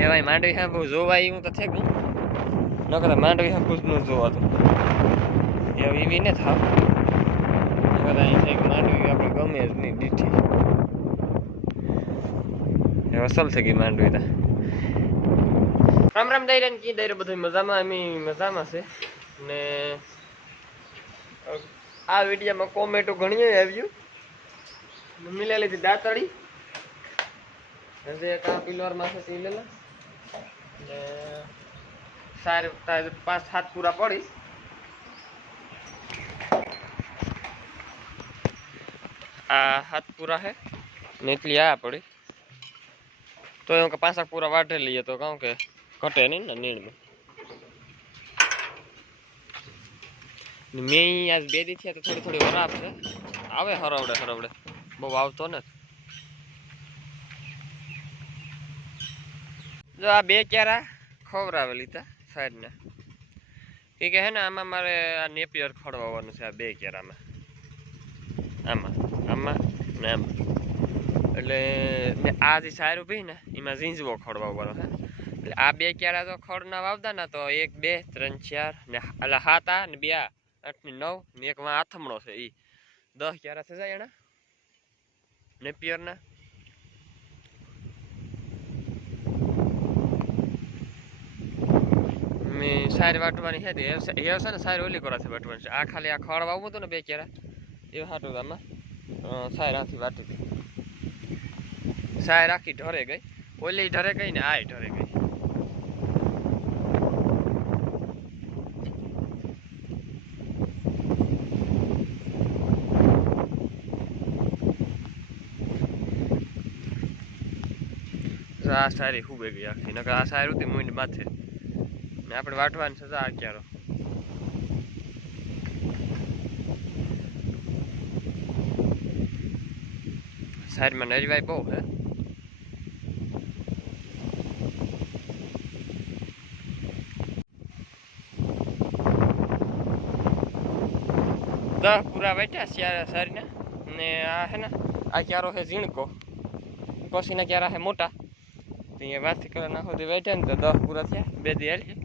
એ ભાઈ માંડવી હા બહુ જોવાય એવું તો છે કે ન કદાચ માંડવી હા પૂછ નું જોવાતું એવું એવી ને થાવ કદાચ અહીં થાય કે માંડવી આપણે ગમે જ નહીં દીઠી એ અસલ થઈ ગઈ માંડવી તા રામ રામ દઈ ને કી દઈ બધું મજામાં એમ મજામાં છે ને આ વિડીયોમાં કોમેન્ટો ઘણી આવ્યું મિલે લીધી દાતડી હજી એક આ પિલર માં છે લેલા ને સાર 5-7 પૂરા પડી આ 7 પૂરા है ને એટલી આ પડી તો એમ કે 5 પૂરા વાટે લઈએ તો કહું કે ઘટે નહીં ને નીણમાં મેં આજ 2 દી થયા તો થોડી વરાપ છે આવે હરવડે બહુ આવતો ને જો આ 2 ક્યારા ખવરાવેલી હતા સાઈડને એ કે હે ને આમાં મારે આ નેપિયર ખડવાનું છે આ 2 ક્યારામાં આમાં ને આમાં એટલે આ જે સાયર ઉભી ને એમાં ઝીંઝવો ખડવાનો હે એટલે આ 2 ક્યારા તો ખડ ના વાવતા ને તો 1 2 3 4 ને એટલે 7 આ ને 2 આ 8 ને 9 ને એક માં આથમણો છે ઈ 10 ક્યારા થઈ જાય એના નેપિયર ના મેં સાયર વાટવાની છે એ છે ને સાયર ઓલી કરા છે વાટવાની છે આ ખાલી આ ખડ વાવવું હતું ને 2 ક્યારા એ હાટું આમાં સાયર આખી વાટી હતી સાયર આખી ઢરે ગઈ ઓલી ઢરે ગઈ ને આ ઢરે ગઈ આ સારી ખૂબે ગઈ આખી નકર આ સાયર હતી મૂંડ માથે ને આપણે વાટવાની છે આ ક્યારો સાઈડમાં નરીવાય બહુ હે 10 પૂરા વાટ્યા સારીને ને આ હે ને આ ક્યારો છે ઝીણકો પછીના ક્યારા છે મોટા અહીંયા વાથી કરવા નાખો તે વાટ્યા ને તો 10 પૂરા થયા 2 દી હાલી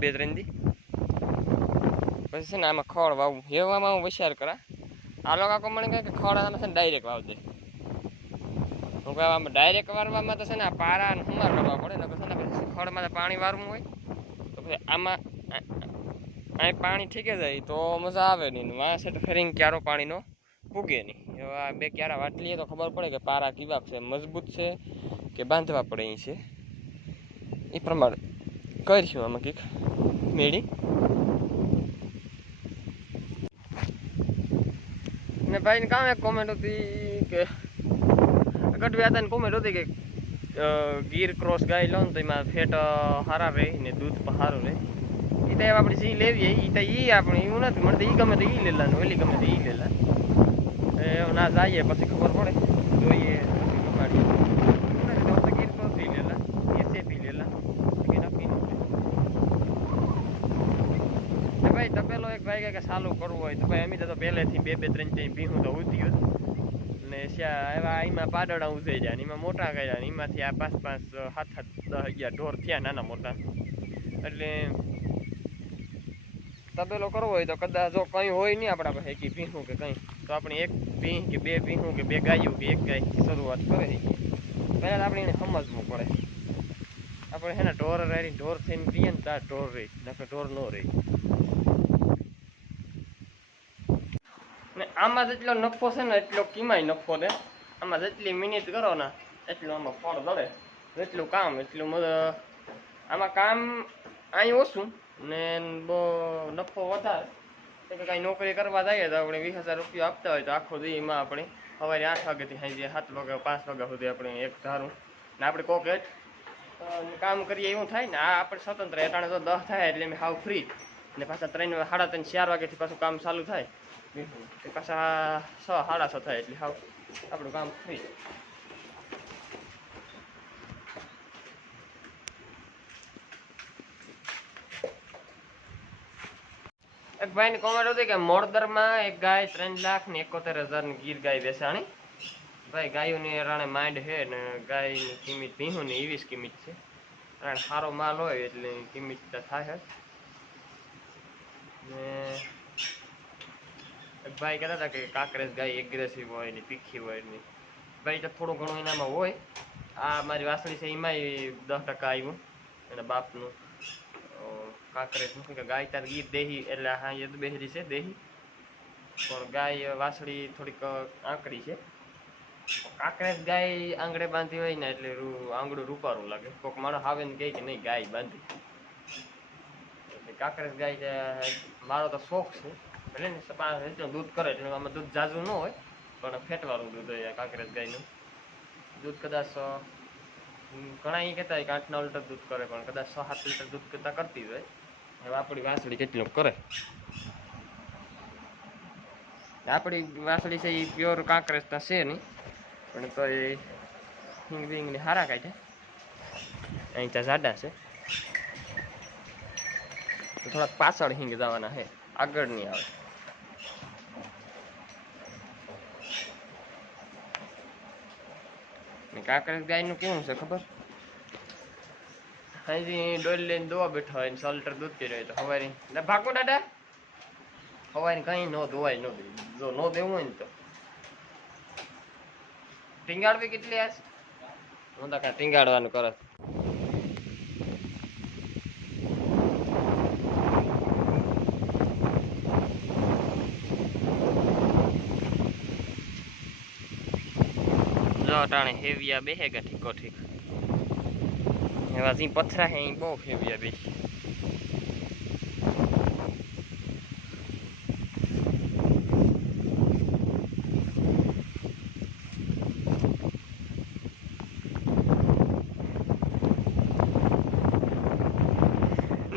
2-3 દી પછી છે ને આમાં ખડ વાવું હેવામાં હું વિચાર કરા આ લોકો મને કહે કે ખડ આમાં છે ને ડાયરેક્ટ વાવ દે હું કહે આમાં ડાયરેક્ટ વારવામાં તો છે ને આ પારા હુમા કરવા પડે ને છે ને પછી ખડમાં પાણી વારવું હોય તો પછી આમાં અહીં પાણી ઠીકે જાય તો મજા આવે નહીં વાં છે તો ફરીને ક્યારો પાણીનો પૂગે નહીં એવા 2 ક્યારા વાટ લઈએ તો ખબર પડે કે પારા કેવા છે મજબૂત છે કે બાંધવા પડે અહીં છે એ પ્રમાણે કરીશું આમાં કંઈક મેળી ને ભાઈને કામ એક કોમેન્ટ હતી કે ગઢવી હતા ને કોમેન્ટ હતી કે ગીર ક્રોસ ગાય લો ને તો એમાં ફેટ સારા રહે ને દૂધ પણ સારું રહે એ તો આપણે જે લેવીએ એ તો એ આપણે એવું નથી મળે એ ગમે તો એ લેલાનું ઓલી ગમે તો એ લેલા એવું ના જઈએ પછી ખબર પડે જોઈએ ગીર ક્રોસ પી લેલા એસે પી લેલા નક્કી નથી ભાઈ તપેલો એક ભાઈ કે ચાલુ કરવું હોય તો ભાઈ અમે તો પહેલેથી 2-3 ભીહું તો ઉતી ગયું ને એવા એમાં પાડડા ઉજાઈ જાય એમાં મોટા કર્યા એમાંથી આ 5-5 7-7 10 11 ઢોર થયા નાના મોટા એટલે તબેલો કરવો હોય તો કદાચ જો કંઈ હોય નહીં આપણા પાસે કે ભીહું કે કંઈ તો આપણે 1 ભીહ કે 2 ભીહું કે 2 ગાયું કે 1 ગાયથી શરૂઆત કરે પહેલાં આપણે એને સમજવું પડે આપણે છે ને ઢોર રહી ઢોર થઈને પીએ ને ત્યાં ઢોર રહી નકર ઢોર ન રહી ને આમાં જેટલો નફો છે ને એટલો કિમાય નફો દે આમાં જેટલી મિનિટ કરો ને એટલું આમાં ફળ દળે જેટલું કામ એટલું આમાં કામ અહીં ઓછું ને બહુ નફો વધારે તો કે કાંઈ નોકરી કરવા જઈએ તો આપણે 20,000 રૂપિયા આપતા હોય તો આખો દી એમાં આપણે સવારે 8 વાગ્યાથી સાંજે 7 વાગ્યા 5 વાગ્યા સુધી આપણે એક ધારું ને આપણે કોકેટ કામ કરીએ એવું થાય ને આ આપણે સ્વતંત્ર એટાણે તો 10 થાય એટલે હાવ ફ્રી ને પાછા 3 સાડા 3 4 વાગ્યાથી પાછું કામ ચાલુ થાય પાછા 6 સાડા 6 થાય એટલે હાવ આપણું કામ ફ્રી એક ભાઈની કોમેન્ટ હતી કે મોરદરમાં એક ગાય 3,71,000 ની ગીર ગાય વેચાણી ભાઈ ગાયોની રાણે માંડ છે ને ગાયની કિંમત ભીહુની 20 કિંમત છે કારણ સારો માલ હોય એટલે કિંમત તો થાય જ ને ભાઈ કહેતા હતા કે કાંકરેજ ગાય એગ્રેસિવ હોય ને તીખી હોય ને ભાઈ તો થોડું ઘણું એનામાં હોય આ મારી વાસળી છે એમાંય 10% આવ્યું એના બાપનું કાંકરેજ મૂકી કે ગાય તાર ગીત દેહી એટલે હા એ તો બેહરી છે દેહી પણ ગાય વાસળી થોડીક આંકડી છે કાંકરેજ ગાય આંગળે બાંધી હોય ને એટલે આંગળું રૂપારું લાગે કોઈક માણસ આવે ને કહે કે નહીં ગાય બાંધી એટલે કાંકરેજ ગાય મારો તો શોખ છે ભલે ને દૂધ કરે એટલે આમાં દૂધ ઝાઝું ન હોય પણ ફેટવાળું દૂધ હોય કાંકરેજ ગાયનું દૂધ કદાચ ઘણા એ કહેતા હોય કે 8-9 લીટર દૂધ કરે પણ કદાચ 6-7 લીટર દૂધ કરતાં કરતી હોય હવે આપણી વાસળી કેટલું કરે આપણી વાસળી છે એ પ્યોર કાંકરેજના છે નહીં પણ તો એ હિંગ બીંગની હારા કાઢે અહીં ત્યાં જાડા છે તો થોડાક પાછળ હિંગ જવાના છે આગળ નહીં આવે કાંકરેજ ગાયનું કેવું છે ખબર અહીંથી ડોલ લઈને દોવા બેઠા હોય ને 6 લીટર દૂધ પી રહ્યો તો હવારી ભાગો દાદા હવારી કઈ ન ધોવાય ન દે જો ન દેવું હોય ને તો ટીંગાડવી કેટલી આજ હું તો કાંઈ ટીંગાડવાનું કરે ટાણે હેવિયા બેહેગા ઠીકો ઠીક એવા જે પથરા હે બહુ હેવિયા બેસી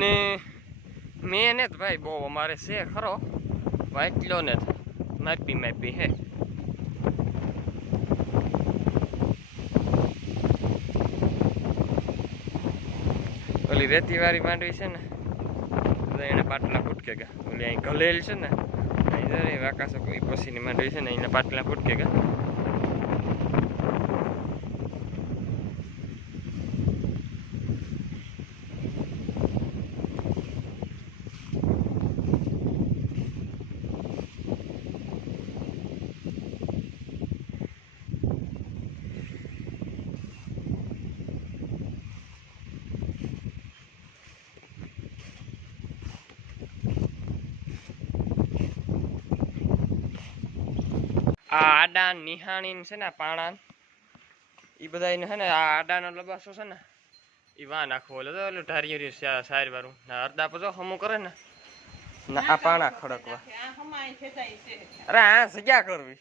ને મેં ને ભાઈ બહુ અમારે છે ખરો વાટલો ને માપી હે ઓલી રેતી વાળી માંડવી છે ને એને પાટલા ફૂટકે ગયા ઓલી અહીં ગલેલ છે ને અહીં વાકાસો કોઈ પછીની માંડવી છે ને એના પાટલા ફૂટકે ગયા આ આડા નિહાણી છે ને પાણા એ બધા છે ને આ આડાનો લબાસો છે ને એ વા નાખવો એટલે ઢારી સારી વાળું અડધા પછી હમું કરે ને આ પાણા ખડકવા અરે આ જગ્યા કરવી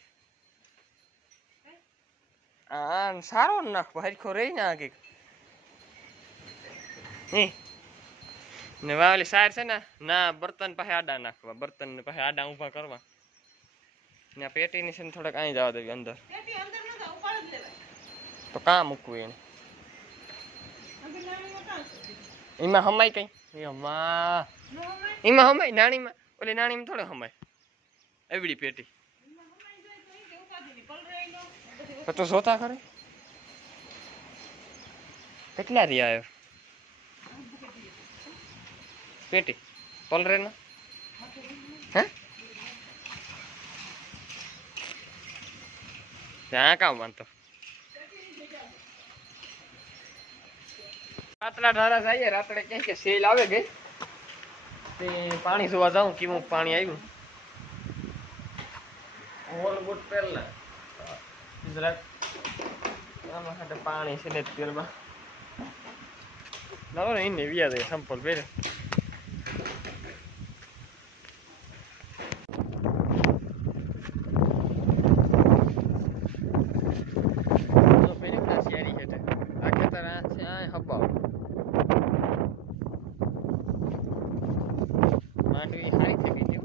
આ સારો નાખવો હરખો રહી ને આગે ને વાલી સાર છે ને ના બર્તન પાસે આડા નાખવા બર્તન પાસે આડા ઊભા કરવા ને પેટીની છે ને થોડાક અહીં જવા દેવી અંદર તો કાં મૂકવું એને એમાં હમાય કઈ એમાં હમાય નાણીમાં ઓલી નાણીમાં થોડે હમાય એવડી પેટી તો જોતા ખરે કેટલા રહ્યા આવ્યો પેટી પલરે ના હે ત્યાં કામ વાંધો રાતના ઢારા જઈએ રાત્રે ક્યાંક કે સેલ આવે ગઈ તે પાણી જોવા જાઉં કેવું પાણી આવ્યું ઓલ બુટ પહેલા જરાક આમાં સાથે પાણી છે ને તેલમાં લાવો ને એને વ્યા જાય સંપલ પહેરે માંડવી હારી થઈ ગઈ ગયો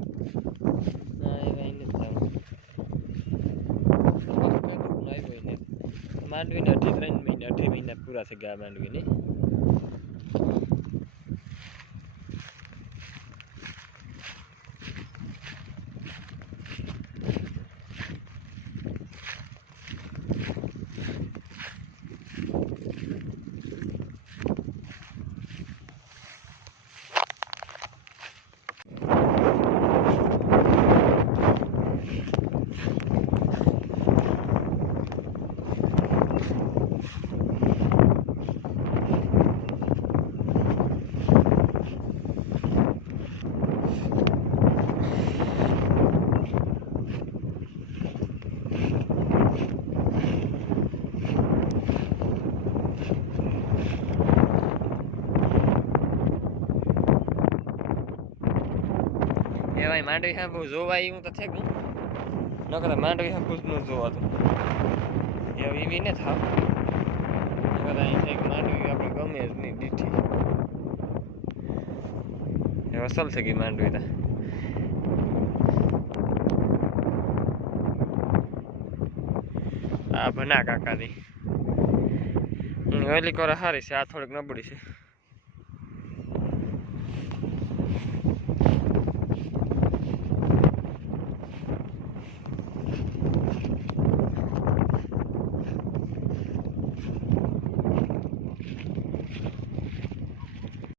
માંડવીને 2.5 મહિના પૂરા થઈ ગયા માંડવીને અહીં માંડવી હા બહુ જોવા એવું તો છે જ નહીં ન કરતા માંડવી હા ખુશ ન જોવાતું એવું એવી ને થાવ બધા અહીં છે કે માંડવી આપણે ગમે જ નહીં દીઠી એ અસલ થઈ ગઈ માંડવી તા આ ભના કાકાની ઓલી કોરા સારી છે આ થોડીક નબળી છે